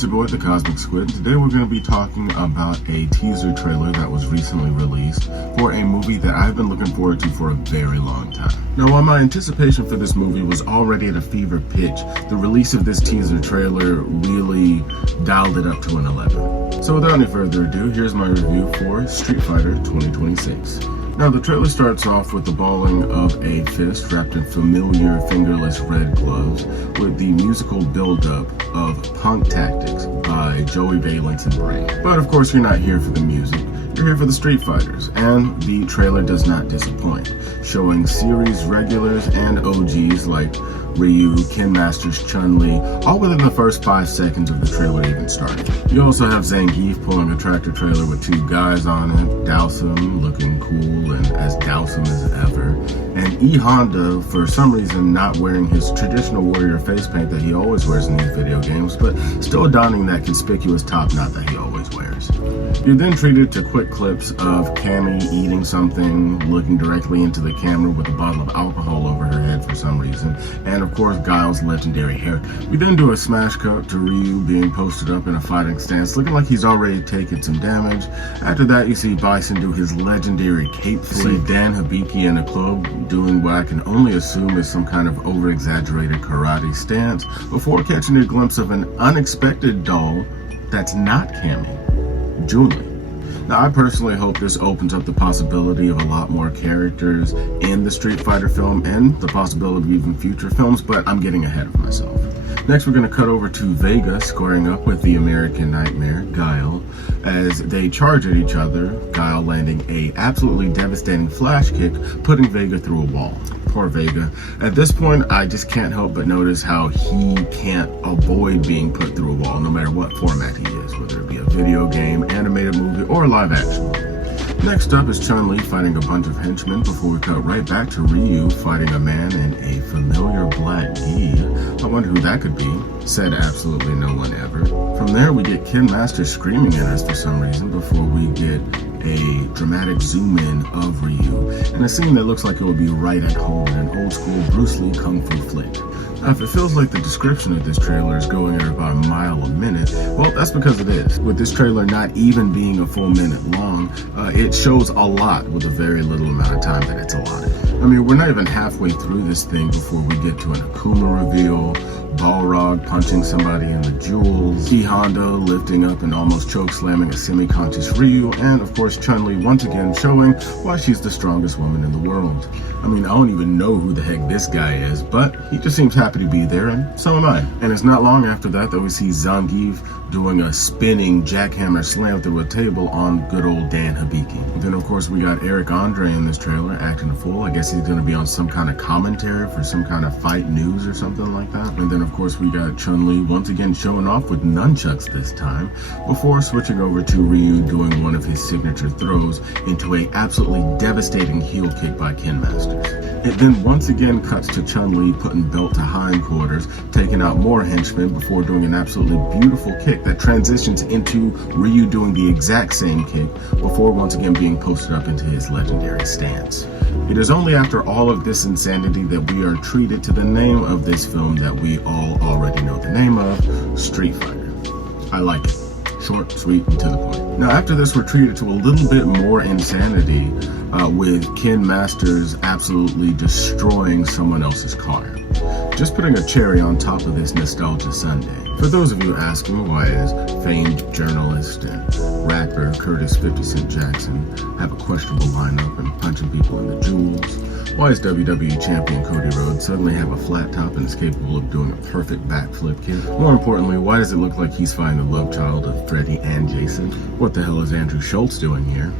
it's your boy, the Cosmic Squid. Today we're going to be talking about a teaser trailer that was recently released for a movie that I've been looking forward to for a very long time. Now, while my anticipation for this movie was already at a fever pitch, the release of this teaser trailer really dialed it up to an 11. So without any further ado, here's my review for Street Fighter 2026. Now, the trailer starts off with the balling of a fist wrapped in familiar fingerless red gloves with the musical buildup of Punk Tactics by Joey Valence and Bray. But of course, you're not here for the music, you're here for the Street Fighters, and the trailer does not disappoint, showing series regulars and OGs like Ryu, Ken Masters, Chun-Li, all within the first 5 seconds of the trailer even starting. You also have Zangief pulling a tractor trailer with 2 guys on it, Dowsum looking cool and as Dowsum as ever, and E Honda for some reason not wearing his traditional warrior face paint that he always wears in these video games, but still donning that conspicuous top knot that he always wears. You're then treated to quick clips of Cammy eating something, looking directly into the camera with a bottle of alcohol over her head for some reason, and of course Guile's legendary hair. We then do a smash cut to Ryu being posted up in a fighting stance, looking like he's already taken some damage. After that, you see Bison do his legendary cape flip, Dan Hibiki in a club doing what I can only assume is some kind of over-exaggerated karate stance, before catching a glimpse of an unexpected doll that's not Cammy, Junli. Now, I personally hope this opens up the possibility of a lot more characters in the Street Fighter film and the possibility of even future films, but I'm getting ahead of myself. Next, we're going to cut over to Vega squaring up with the American Nightmare, Guile, as they charge at each other, Guile landing a absolutely devastating flash kick, putting Vega through a wall. Poor Vega. At this point, I just can't help but notice how he can't avoid being put through a wall, no matter what format he is, whether it be a video game, animated movie, or a live action movie. Next up is Chun-Li fighting a bunch of henchmen before we cut right back to Ryu fighting a man in a familiar black gi. I wonder who that could be. Said absolutely no one ever. From there, we get Ken Masters screaming at us for some reason before we get a dramatic zoom in of Ryu and a scene that looks like it would be right at home in an old school Bruce Lee kung fu flick. Now, if it feels like the description of this trailer is going at about a mile a minute, well, that's because it is. With this trailer not even being a full minute long, it shows a lot with a very little amount of time that it's allotted. I mean, we're not even halfway through this thing before we get to an Akuma reveal, Balrog punching somebody in the jewels, E Honda lifting up and almost choke slamming a semi-conscious Ryu, and of course Chun-Li once again showing why she's the strongest woman in the world. I mean, I don't even know who the heck this guy is, but he just seems happy to be there, and so am I. And it's not long after that we see Zangief doing a spinning jackhammer slam through a table on good old Dan Hibiki. Then of course we got Eric Andre in this trailer acting a fool. I guess he's going to be on some kind of commentary for some kind of fight news or something like that. And then of course we got Chun-Li once again showing off with nunchucks this time, before switching over to Ryu doing one of his signature throws into a absolutely devastating heel kick by Ken Masters. It then once again cuts to Chun-Li putting belt to hindquarters, taking out more henchmen before doing an absolutely beautiful kick that transitions into Ryu doing the exact same kick before once again being posted up into his legendary stance. It is only after all of this insanity that we are treated to the name of this film that we all already know the name of, Street Fighter. I like it. Short, sweet, and to the point. Now after this, we're treated to a little bit more insanity with Ken Masters absolutely destroying someone else's car. Just putting a cherry on top of this nostalgia Sunday. For those of you asking why is famed journalist and rapper Curtis 50 Cent Jackson have a questionable lineup and punching people in the jewels, why is WWE champion Cody Rhodes suddenly have a flat top and is capable of doing a perfect backflip kick? More importantly, why does it look like he's fighting the love child of Freddy and Jason? What the hell is Andrew Schultz doing here?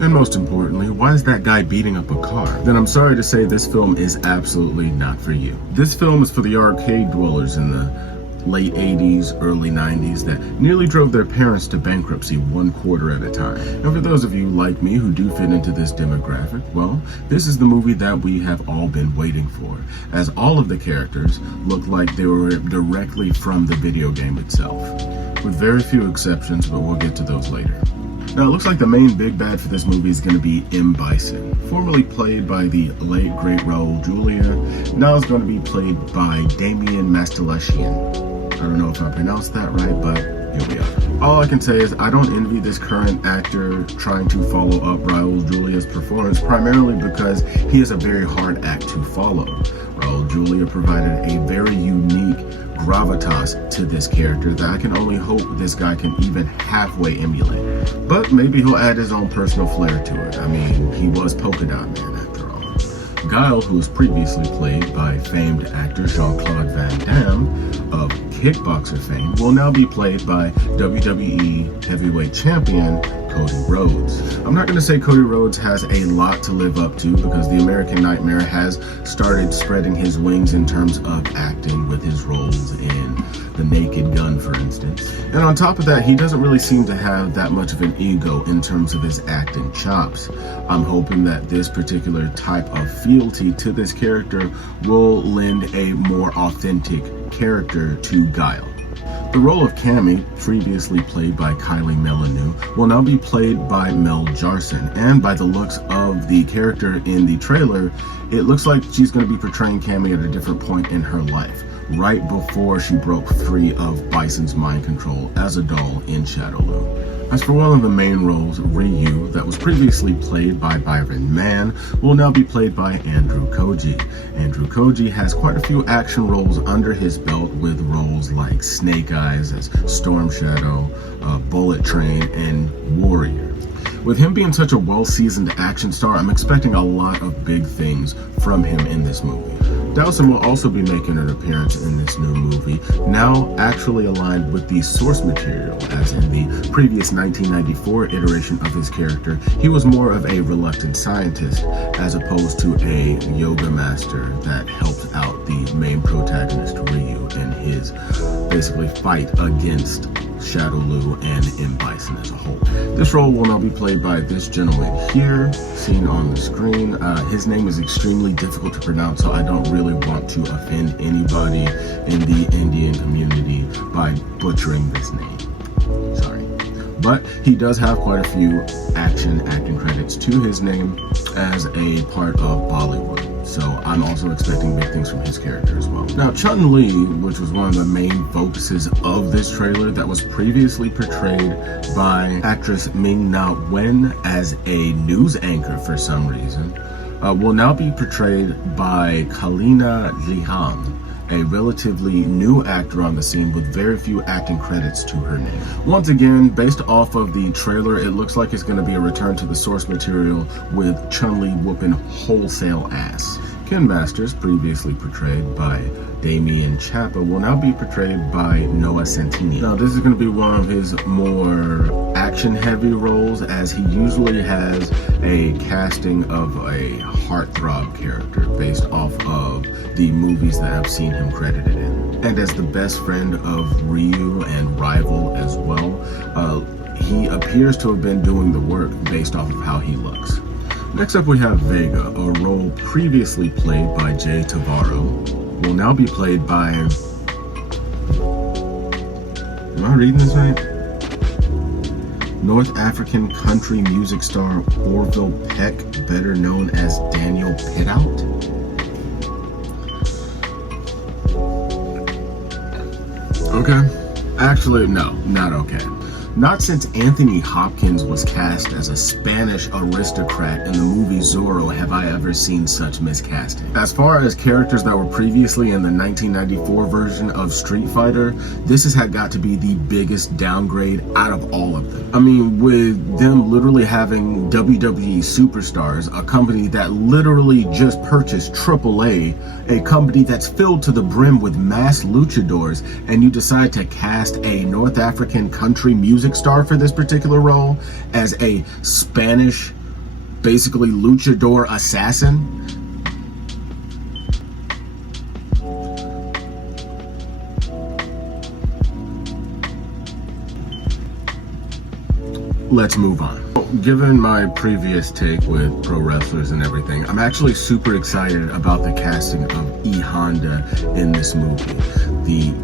And most importantly, why is that guy beating up a car? Then I'm sorry to say this film is absolutely not for you. This film is for the arcade dwellers in the late 80s, early 90s that nearly drove their parents to bankruptcy 1 quarter at a time. And for those of you like me who do fit into this demographic, well, this is the movie that we have all been waiting for, as all of the characters look like they were directly from the video game itself, with very few exceptions, but we'll get to those later. Now, it looks like the main big bad for this movie is going to be M. Bison, formerly played by the late great Raul Julia. Now it's going to be played by Damian Mastalashian. I don't know if I pronounced that right, but here we are. All I can say is I don't envy this current actor trying to follow up Raul Julia's performance, primarily because he is a very hard act to follow. Raul Julia provided a very unique gravitas to this character that I can only hope this guy can even halfway emulate. But maybe he'll add his own personal flair to it. I mean, he was Polka Dot Man after all. Guile, who was previously played by famed actor Jean-Claude Van Damme of kickboxer fame, will now be played by WWE heavyweight champion Cody Rhodes. I'm not going to say Cody Rhodes has a lot to live up to, because the American Nightmare has started spreading his wings in terms of acting with his roles in The Naked Gun, for instance. And on top of that, he doesn't really seem to have that much of an ego in terms of his acting chops. I'm hoping that this particular type of fealty to this character will lend a more authentic character to Guile. The role of Cammy, previously played by Kylie Minogue, will now be played by Mel Jarson, and by the looks of the character in the trailer, it looks like she's going to be portraying Cammy at a different point in her life, right before she broke free of Bison's mind control as a doll in Shadowloo. As for one of the main roles, Ryu, that was previously played by Byron Mann, will now be played by Andrew Koji. Andrew Koji has quite a few action roles under his belt, with roles like Snake Eyes as Storm Shadow, Bullet Train, and Warrior. With him being such a well-seasoned action star, I'm expecting a lot of big things from him in this movie. Dawson will also be making an appearance in this new movie, now actually aligned with the source material, as in the previous 1994 iteration of his character, he was more of a reluctant scientist, as opposed to a yoga master that helped out the main protagonist Ryu in his basically fight against Shadowloo and M. Bison as a whole. This role will now be played by this gentleman here, seen on the screen. His name is extremely difficult to pronounce, so I don't really want to offend anybody in the Indian community by butchering this name. Sorry. But he does have quite a few acting credits to his name as a part of Bollywood. So I'm also expecting big things from his character as well. Now, Chun-Li, which was one of the main focuses of this trailer, that was previously portrayed by actress Ming-Na Wen as a news anchor for some reason, will now be portrayed by Kalina Lihan, a relatively new actor on the scene with very few acting credits to her name. Once again, based off of the trailer, it looks like it's going to be a return to the source material, with Chun-Li whooping wholesale ass. Ken Masters, previously portrayed by Damien Chapa, will now be portrayed by Noah Centineo. Now, this is going to be one of his more action-heavy roles, as he usually has a casting of a heartthrob character based off of the movies that I've seen him credited in. And as the best friend of Ryu and rival as well, he appears to have been doing the work based off of how he looks. Next up we have Vega, a role previously played by Jay Tavaro, will now be played by... Am I reading this right? North African country music star Orville Peck, better known as Daniel Pitout. Okay. Actually, no, not okay. Not since Anthony Hopkins was cast as a Spanish aristocrat in the movie Zorro have I ever seen such miscasting. As far as characters that were previously in the 1994 version of Street Fighter, this has got to be the biggest downgrade out of all of them. I mean, with them literally having WWE superstars, a company that literally just purchased AAA, a company that's filled to the brim with mass luchadors, and you decide to cast a North African country music star for this particular role as a Spanish, basically luchador assassin. Let's move on. Given my previous take with pro wrestlers and everything, I'm actually super excited about the casting of E. Honda in this movie. The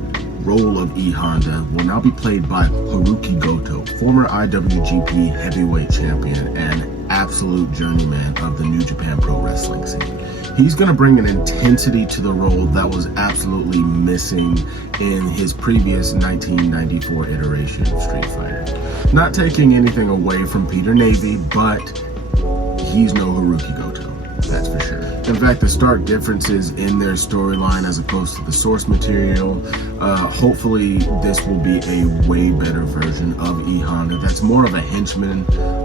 role of E Honda will now be played by Haruki Goto, former IWGP heavyweight champion and absolute journeyman of the New Japan Pro Wrestling scene. He's going to bring an intensity to the role that was absolutely missing in his previous 1994 iteration of Street Fighter. Not taking anything away from Peter Navy, but he's no Haruki Goto, that's for sure. In fact, the stark differences in their storyline as opposed to the source material, hopefully this will be a way better version of E Honda that's more of a henchman,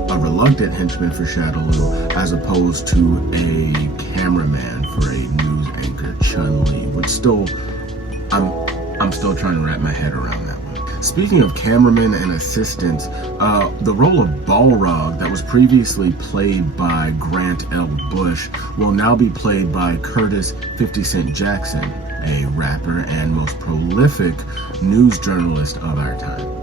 a reluctant henchman for Shadaloo, as opposed to a cameraman for a news anchor, Chun-Li, which still, I'm still trying to wrap my head around that one. Speaking of cameramen and assistants, the role of Balrog that was previously played by Grant L. Bush will now be played by Curtis 50 Cent Jackson, a rapper and most prolific news journalist of our time.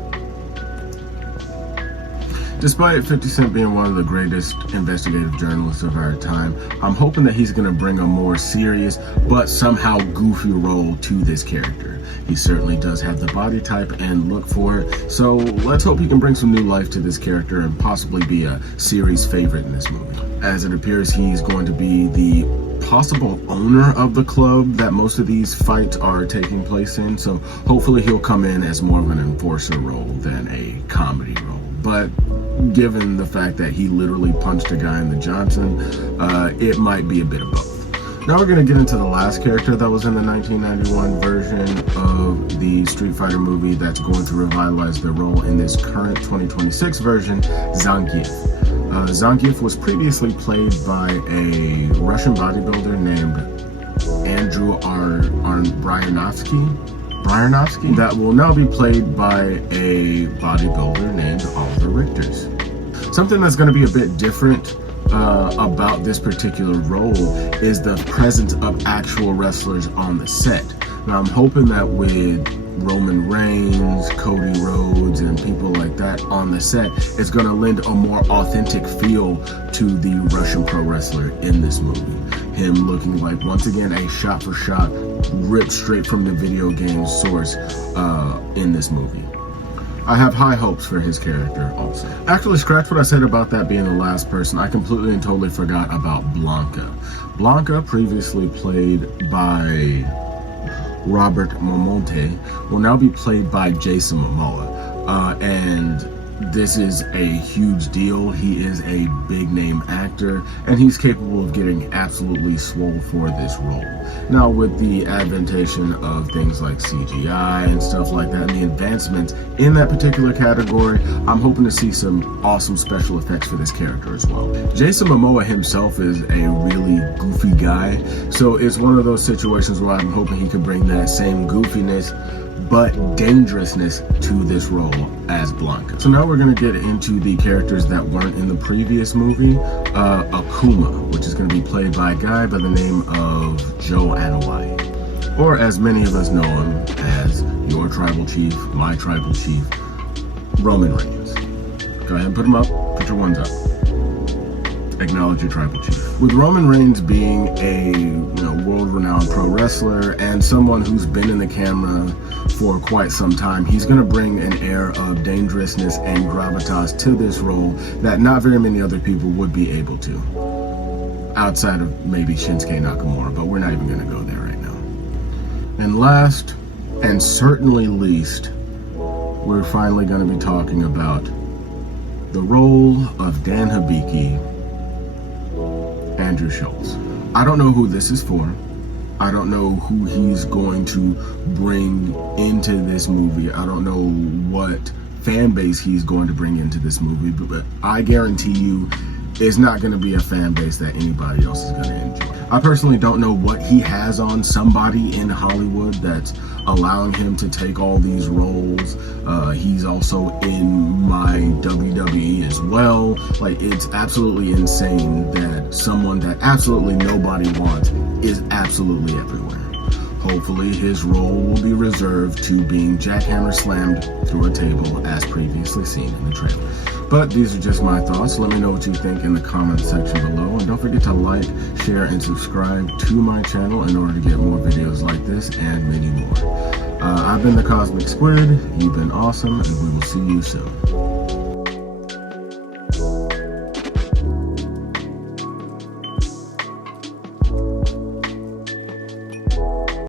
Despite 50 Cent being one of the greatest investigative journalists of our time, I'm hoping that he's going to bring a more serious but somehow goofy role to this character. He certainly does have the body type and look for it, so let's hope he can bring some new life to this character and possibly be a series favorite in this movie. As it appears, he's going to be the possible owner of the club that most of these fights are taking place in, so hopefully he'll come in as more of an enforcer role than a comedy role. But given the fact that he literally punched a guy in the Johnson, it might be a bit of both. Now we're going to get into the last character that was in the 1991 version of the Street Fighter movie that's going to revitalize their role in this current 2026 version, Zangief. Zangief was previously played by a Russian bodybuilder named Andrew Bryanovsky that will now be played by a bodybuilder named Oliver Richters. Something that's going to be a bit different about this particular role is the presence of actual wrestlers on the set. Now I'm hoping that with Roman Reigns, Cody Rhodes, and people like that on the set, it's going to lend a more authentic feel to the Russian pro wrestler in this movie. Him looking like, once again, a shot-for-shot, ripped straight from the video game source in this movie. I have high hopes for his character also. Actually, scratch what I said about that being the last person. I completely and totally forgot about Blanca. Blanca, previously played by Robert Momonte, will now be played by Jason Momoa. And this is a huge deal. He is a big name actor and he's capable of getting absolutely swole for this role. Now with the adventation of things like CGI and stuff like that and the advancements in that particular category, I'm hoping to see some awesome special effects for this character as well. Jason Momoa himself is a really goofy guy, so it's one of those situations where I'm hoping he could bring that same goofiness but dangerousness to this role as Blanca. So now we're going to get into the characters that weren't in the previous movie. Akuma, which is going to be played by a guy by the name of Joe Anoa'i, or as many of us know him as your tribal chief, my tribal chief, Roman Reigns. Go ahead and put them up, put your ones up. Acknowledge your tribal chief. With Roman Reigns being a world-renowned pro wrestler and someone who's been in the camera for quite some time, he's going to bring an air of dangerousness and gravitas to this role that not very many other people would be able to, outside of maybe Shinsuke Nakamura, but we're not even going to go there right now. And last, and certainly least, we're finally going to be talking about the role of Dan Hibiki, Andrew Schultz. I don't know who this is for. I don't know who he's going to bring into this movie. I don't know what fan base he's going to bring into this movie, but I guarantee you it's not going to be a fan base that anybody else is going to enjoy. I personally don't know what he has on somebody in Hollywood that's allowing him to take all these roles. He's also in my WWE as well. Like, it's absolutely insane that someone that absolutely nobody wants is absolutely everywhere. Hopefully his role will be reserved to being jackhammer slammed through a table as previously seen in the trailer. But these are just my thoughts. Let me know what you think in the comment section below. And don't forget to like, share, and subscribe to my channel in order to get more videos like this and many more. I've been the Cosmic Squid. You've been awesome, and we will see you soon.